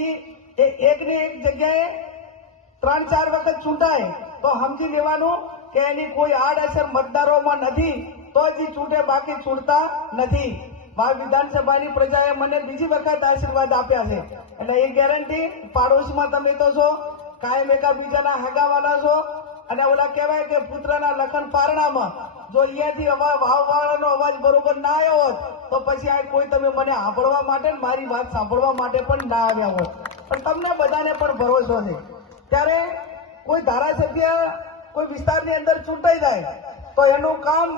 પ્રતિનિધિ એ એકની એક જગ્યાએ 3-4 વખત ચૂંટાય તો સમજી લેવાનું કે એની કોઈ આડઅસર મતદારોમાં નથી, તો જ ચૂંટે, બાકી છૂટતા નથી. મારી વિધાનસભાની પ્રજાએ મને બીજી વખત આશીર્વાદ આપ્યા છે, એટલે એ ગેરંટી પાડોશમાં તમે તો છો, કાયમ એકાબીજાના હગાવાલા છો. અને ઓલા કહેવાય કે પુત્રના લખન પારણામાં જો અહીંયાથી વાવવાળાનો અવાજ બરોબર ના આવ્યો હોત તો પછી આ કોઈ તમે મને સાંભળવા માટે મારી વાત સાંભળવા માટે પણ ના આવ્યા હોત. પણ તમને બધાને પણ ભરોસો છે. ત્યારે કોઈ ધારાસભ્ય કોઈ વિસ્તારની અંદર ચૂંટાઈ જાય તો એનું કામ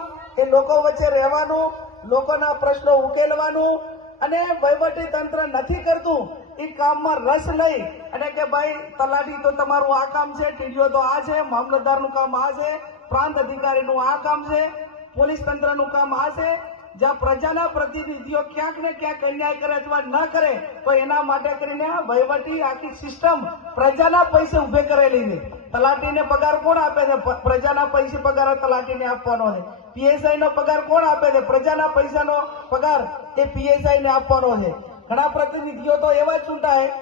એ લોકો વચ્ચે રહેવાનું, લોકોના પ્રશ્નો ઉકેલવાનું, અને વહીવટી તંત્ર નથી કરતું એ કામમાં રસ લઈ અને કે ભાઈ તલાટી તો તમારું આ કામ છે, ટીડીઓ તો આ છે, મામલતદારનું કામ આ છે, પ્રાંત અધિકારીનું આ કામ છે, પોલીસ તંત્રનું કામ આ છે. જ્યાં પ્રજાના પ્રતિનિધિઓ ક્યાંક ને ક્યાંક અન્યાય કરે અથવા ન કરે તો એના માટે કરીને વહીવટી આખી સિસ્ટમ પ્રજાના પૈસે ઉભે કરેલી છે. તલાટીને પગાર કોણ આપે છે? પ્રજાના પૈસે પગાર તલાટીને આપવાનો છે. પીએસઆઈ નો પગાર કોણ આપે છે? પ્રજાના પૈસાનો પગાર એ પીએસઆઈ ને આપવાનો છે. ઘણા પ્રતિનિધિઓ તો એવા ચૂંટાય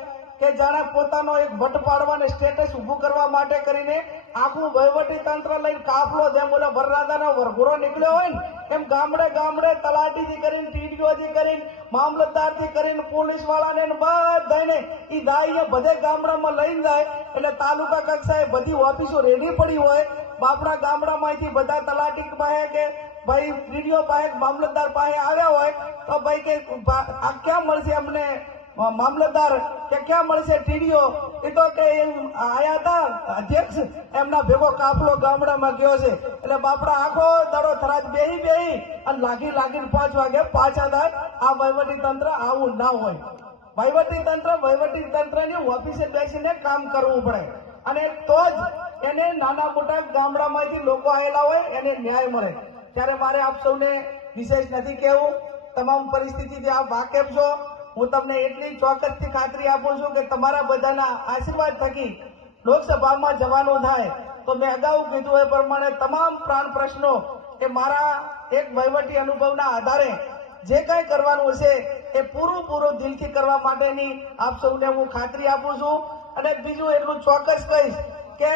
કે જાણે પોતાનો એક વટ પાડવાને સ્ટેટસ ઉભું કરવા માટે કરીને આખું વહીવટી તંત્ર લઈને કાફલો, જેમ ઓલા વરરાજાનો વરઘોડો નીકળ્યો હોય ને એમ ગામડે ગામડે તલાટીથી કરીને, ટીડીઓથી કરીને, મામલતદારથી કરીને, પોલીસ વાળાને બધાને એ દાઈને બધે ગામડામાં લઈને જાય. એટલે તાલુકા કક્ષાએ બધી ઓફિસો રેડી પડી હોય, બાપડા ગામડામાંથી બધા તલાટી પાસે કે ભાઈ ટીડીઓ પાસે, મામલતદાર પાસે આવ્યા હોય તો ભાઈ કે આ ક્યાં મળશે અમને મામલતદાર, કે ક્યાં મળશે ટીડીઓ? એ તો કે આયા હતા અધ્યક્ષ, એમના ભેગો કાફલો ગામડામાં ગયો છે. એટલે બાપડા આખો દાડો થરાદ બેહી અને લાગીને 5 વાગે પાછા થાય. આ વહીવટી તંત્ર આવું ના હોય. વહીવટી તંત્રની ઓફિસે બેસીને કામ કરવું પડે, અને તો જ એને નાના મોટા ગામડામાંથી લોકો આવેલા હોય એને ન્યાય મળે. ત્યારે મારે આપ સૌને વિશેષ નથી કહેવું, તમામ પરિસ્થિતિથી આપ વાકેફ છો. હું તમને એટલી ચોક્કસથી ખાતરી આપું છું કે તમારા બધાના આશીર્વાદ થકી લોકસભામાં જવાનું થાય તો મેં અગાઉ કીધું એ પ્રમાણે તમામ પ્રાણ પ્રશ્નો એ મારા એક વહીવટી અનુભવના આધારે જે કંઈ કરવાનું હશે એ પૂરું દિલથી કરવા માટેની આપ સૌને હું ખાતરી આપું છું. અને બીજું એટલું ચોક્કસ કહીશ કે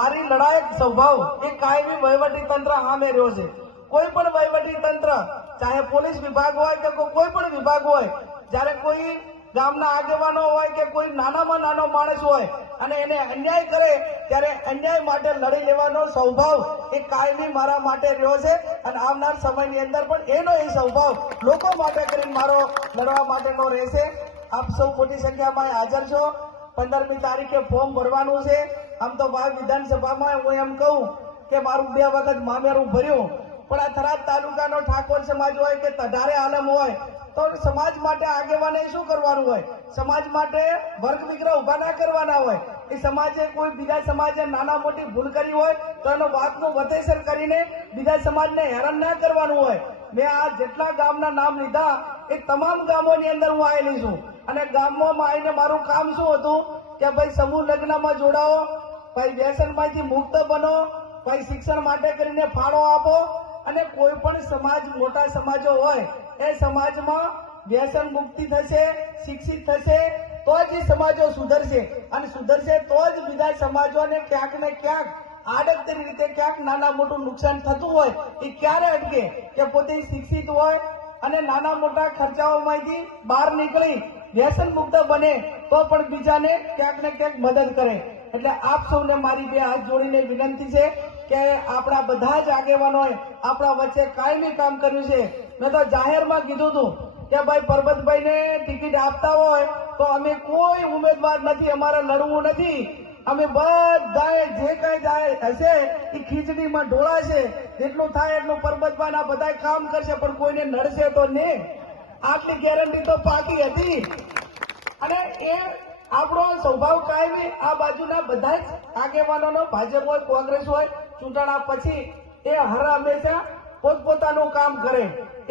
મારી લડાયક સ્વભાવ એ કાયમી વહીવટી તંત્ર સામે રહ્યો છે. કોઈ પણ વહીવટી તંત્ર, ચાહે પોલીસ વિભાગ હોય કે કોઈ પણ વિભાગ હોય, જ્યારે કોઈ ગામના આગેવાનો હોય કે કોઈ નાનામાં નાનો માણસ હોય અને એને અન્યાય કરે ત્યારે અન્યાય માટે લડી લેવાનો સ્વભાવ એ કાયમી મારા માટે રહ્યો છે. અને આવનાર સમયની અંદર પણ એનો એ સ્વભાવ લોકો માટે કરીને મારો લડવા માટેનો રહેશે. આપ સૌ મોટી સંખ્યામાં હાજર છો. 15મી તારીખે ફોર્મ ભરવાનું છે. આમ તો વિધાનસભામાં હું એમ કહું કે મારું 2 વખત મામેરું ભર્યું, પણ આ થરાદ તાલુકાનો ઠાકોર સમાજ હોય કે તઢારે આલમ હોય તો સમાજ માટે આગેવાને શું કરવાનું હોય? સમાજ માટે વર્ગ વિગ્રહ ઉભા ના કરવાના હોય. એ સમાજે કોઈ બીજા સમાજે નાના મોટી ભૂલ કરી હોય તો એનો વાતનો વતેસર કરીને બીજા સમાજને હેરાન ના કરવાનું હોય. મેં આ જેટલા ગામના નામ લીધા એ તમામ ગામોની અંદર હું આવેલી છું, અને ગામમાં આવીને મારું કામ શું હતું કે ભાઈ સમૂહ લગ્નમાં જોડાઓ, ભાઈ વ્યસનમાંથી મુક્ત બનો, ભાઈ શિક્ષણ માટે કરીને ફાળો આપો, અને કોઈ પણ સમાજ, મોટા સમાજો હોય એ સમાજમાં વ્યસન મુક્તિ થશે, શિક્ષિત થશે તો જ એ સમાજો સુધરશે, અને સુધરશે તો જ બીજા સમાજોને ક્યાંક ને ક્યાંક આડકતરી રીતે ક્યાંક નાના મોટું નુકસાન થતું હોય એ ક્યારે અટકે કે પોતે શિક્ષિત હોય અને નાના મોટા ખર્ચાઓમાંથી બહાર નીકળી વ્યસન મુક્ત બને તો પણ બીજાને ક્યાંક ને ક્યાંક મદદ કરે. એટલે આપ સૌને મારી 2 હાથ જોડીને વિનંતી છે કે આપણા બધા જ આગેવાનોએ આપણા વચ્ચે કાયમી કામ કર્યું છે. મેં તો જાહેરમાં કીધું હતું કે ભાઈ પરબતભાઈને ટિકિટ આપતા હોય તો અમે કોઈ ઉમેદવાર નથી, અમારે લડવું નથી, અમે બધાએ જે કઈ જાય હશે એ ખીચડીમાં ઢોળાશે, જેટલું થાય એટલું પરબતભાઈના બધા કામ કરશે, પણ કોઈને નડશે તો નહીં. આટલી ગેરંટી તો પાકી હતી. અને એ આપણો સ્વભાવ કાયમી આ બાજુના બધા જ આગેવાનોનો, ભાજપ હોય, કોંગ્રેસ હોય, ચૂંટણા પછી એ હર હંમેશા પોતપોતાનું કામ કરે,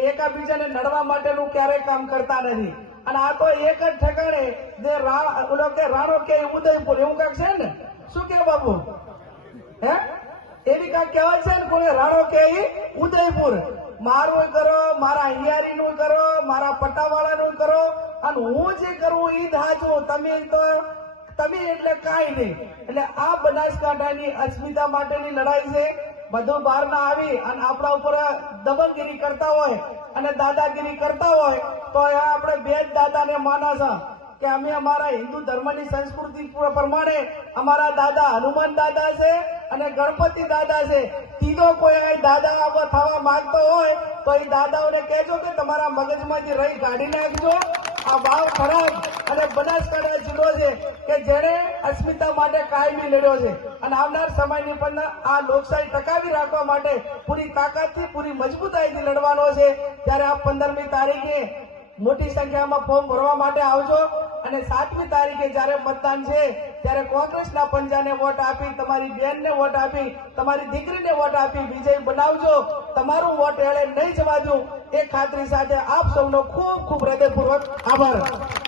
એકાબીજાને નડવા માટેનું ક્યારેય કામ કરતા નથી. અને આ તો એક જ ઠેકાણે જે રાણો કે ઉદયપુર એવું કાંક છે ને, શું કે બાબુ? હે એવી કાંક કહેવાય છે ને, કોઈ રાણો કે ઉદયપુર. મારું કરો, મારા હિયારીનું કરો, મારા પટ્ટાવાળાનું કરો, અને હું જે કરું એ ધાચું, તમે એટલે કાંઈ નહીં. એટલે આ બનાસકાંઠાની અસ્મિતા માટેની લડાઈ છે. બધું બહાર ના આવી અને આપણા ઉપર દબંગગીરી કરતા હોય અને દાદાગીરી કરતા હોય તો આપણે બે જ દાદાને માના છે કે અમે અમારા હિન્દુ ધર્મની સંસ્કૃતિ પ્રમાણે અમારા દાદા હનુમાન દાદા છે અને ગણપતિ દાદા છે. ત્રીજો કોઈ દાદા થવા માંગતો હોય તો એ દાદાઓને કહેજો કે તમારા મગજમાંથી રહી કાઢી નાખજો. આ ભાવ ખરાબ અને બનાસકાંઠા જિલ્લો છે કે જેને અસ્મિતા માટે કાયમી લડ્યો છે અને આવનાર સમયની પણ આ લોકશાહી ટકાવી રાખવા માટે પૂરી તાકાતથી પૂરી મજબૂતાઈથી લડવાનો છે. ત્યારે આ 15મી તારીખે મોટી સંખ્યામાં ફોર્મ ભરવા માટે આવજો અને 7મી તારીખે જયારે મતદાન છે ત્યારે કોંગ્રેસના પંજાને વોટ આપી, તમારી બેનને વોટ આપી, તમારી દીકરીને વોટ આપી વિજય બનાવજો. તમારું વોટ એળે નહીં જવા દઉં એ ખાતરી સાથે આપ સૌનો ખૂબ ખૂબ હૃદયપૂર્વક આભાર.